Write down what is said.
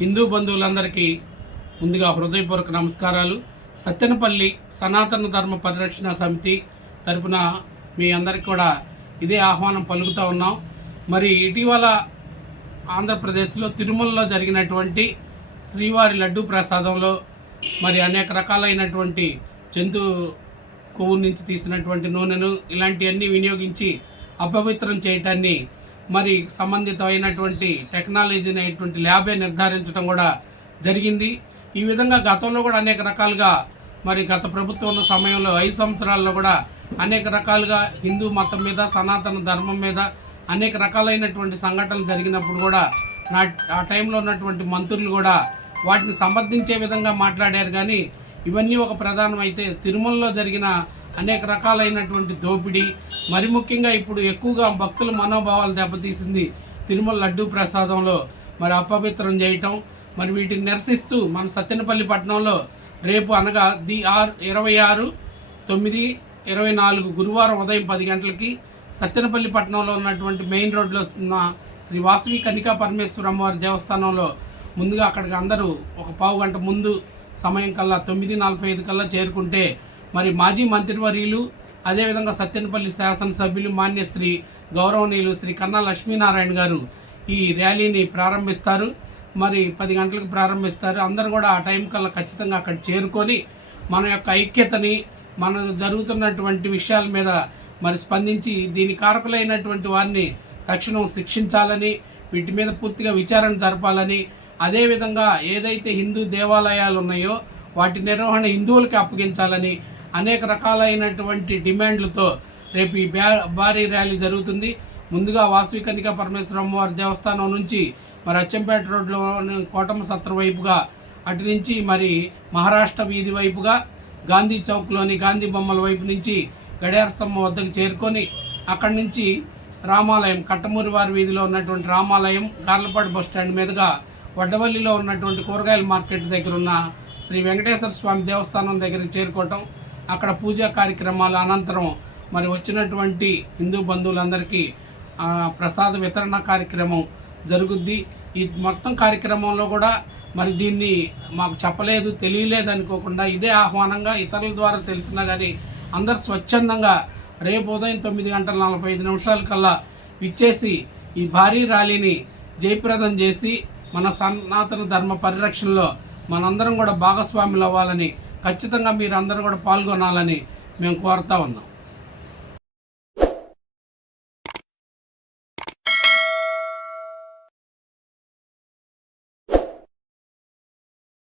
హిందూ బంధువులందరికీ ముందుగా హృదయపూర్వక నమస్కారాలు. సత్తెనపల్లి సనాతన ధర్మ పరిరక్షణ సమితి తరపున మీ అందరికీ కూడా ఇదే ఆహ్వానం పలుకుతూ ఉన్నాం. మరి ఇటీవల ఆంధ్రప్రదేశ్లో తిరుమలలో జరిగినటువంటి శ్రీవారి లడ్డూ ప్రసాదంలో మరి అనేక రకాలైనటువంటి జంతు కొవ్వు నుంచి తీసినటువంటి నూనెను ఇలాంటివన్నీ వినియోగించి అపవిత్రం చేయటాన్ని మరి సంబంధితమైనటువంటి టెక్నాలజీ అనేటువంటి ల్యాబే నిర్ధారించడం కూడా జరిగింది. ఈ విధంగా గతంలో కూడా అనేక రకాలుగా మరి గత ప్రభుత్వం ఉన్న సమయంలో 5 సంవత్సరాల్లో కూడా అనేక రకాలుగా హిందూ మతం మీద సనాతన ధర్మం మీద అనేక రకాలైనటువంటి సంఘటనలు జరిగినప్పుడు కూడా ఆ టైంలో ఉన్నటువంటి మంత్రులు కూడా వాటిని సమర్థించే విధంగా మాట్లాడారు. కానీ ఇవన్నీ ఒక ప్రధానమైతే తిరుమలలో జరిగిన అనేక రకాలైనటువంటి దోపిడీ, మరి ముఖ్యంగా ఇప్పుడు ఎక్కువగా భక్తుల మనోభావాలు దెబ్బతీసింది తిరుమల లడ్డూ ప్రసాదంలో మరి అపవిత్రం చేయటం. మరి వీటిని నిరసిస్తూ మన సత్తెనపల్లి పట్టణంలో రేపు అనగా 26/9/24 గురువారం ఉదయం 10 గంటలకి సత్తెనపల్లి పట్టణంలో ఉన్నటువంటి మెయిన్ రోడ్లో ఉన్న శ్రీ వాసవి కన్నికా పరమేశ్వర అమ్మవారి దేవస్థానంలో ముందుగా అక్కడికి అందరూ ఒక పావు గంట ముందు సమయం కల్లా 9:45 కల్లా చేరుకుంటే మరి మాజీ మంత్రివర్యులు అదేవిధంగా సత్తెనపల్లి శాసనసభ్యులు మాన్యశ్రీ గౌరవనీయులు శ్రీ కన్నా లక్ష్మీనారాయణ గారు ఈ ర్యాలీని ప్రారంభిస్తారు. మరి 10 గంటలకు ప్రారంభిస్తారు. అందరూ కూడా ఆ టైం కల్లా ఖచ్చితంగా అక్కడ చేరుకొని మన యొక్క ఐక్యతని, మన జరుగుతున్నటువంటి విషయాల మీద మరి స్పందించి దీని కారకులైనటువంటి వారిని తక్షణం శిక్షించాలని, వీటి మీద పూర్తిగా విచారణ జరపాలని, అదేవిధంగా ఏదైతే హిందూ దేవాలయాలు ఉన్నాయో వాటి నిర్వహణ హిందువులకి అప్పగించాలని అనేక రకాలైనటువంటి డిమాండ్లతో రేపు ఈ భారీ ర్యాలీ జరుగుతుంది. ముందుగా వాసవి కన్నికా పరమేశ్వర అమ్మవారి దేవస్థానం నుంచి మరి అచ్చంపేట రోడ్లో కోటమ్మ సత్రం వైపుగా, అటు నుంచి మరి మహారాష్ట్ర వీధి వైపుగా గాంధీ చౌక్లోని గాంధీ బొమ్మల వైపు నుంచి గడియార స్తంభం వద్దకు చేరుకొని అక్కడి నుంచి రామాలయం, కట్టమూరి వారి వీధిలో ఉన్నటువంటి రామాలయం, గార్లపాడు బస్టాండ్ మీదుగా వడ్డవల్లిలో ఉన్నటువంటి కూరగాయల మార్కెట్ దగ్గర ఉన్న శ్రీ వెంకటేశ్వర స్వామి దేవస్థానం దగ్గరికి చేరుకోవటం, అక్కడ పూజా కార్యక్రమాల అనంతరం మరి వచ్చినటువంటి హిందూ బంధువులందరికీ ప్రసాద వితరణ కార్యక్రమం జరుగుద్ది. ఈ మొత్తం కార్యక్రమంలో కూడా మరి దీన్ని మాకు చెప్పలేదు, తెలియలేదు అనుకోకుండా ఇదే ఆహ్వానంగా ఇతరుల ద్వారా తెలిసినా కానీ అందరు స్వచ్ఛందంగా రేపు ఉదయం 9:45 కల్లా విచ్చేసి ఈ భారీ ర్యాలీని జయప్రదం చేసి మన సనాతన ధర్మ పరిరక్షణలో మనందరం కూడా భాగస్వాములు అవ్వాలని, ఖచ్చితంగా మీరందరూ కూడా పాల్గొనాలని మేము కోరుతా ఉన్నాం.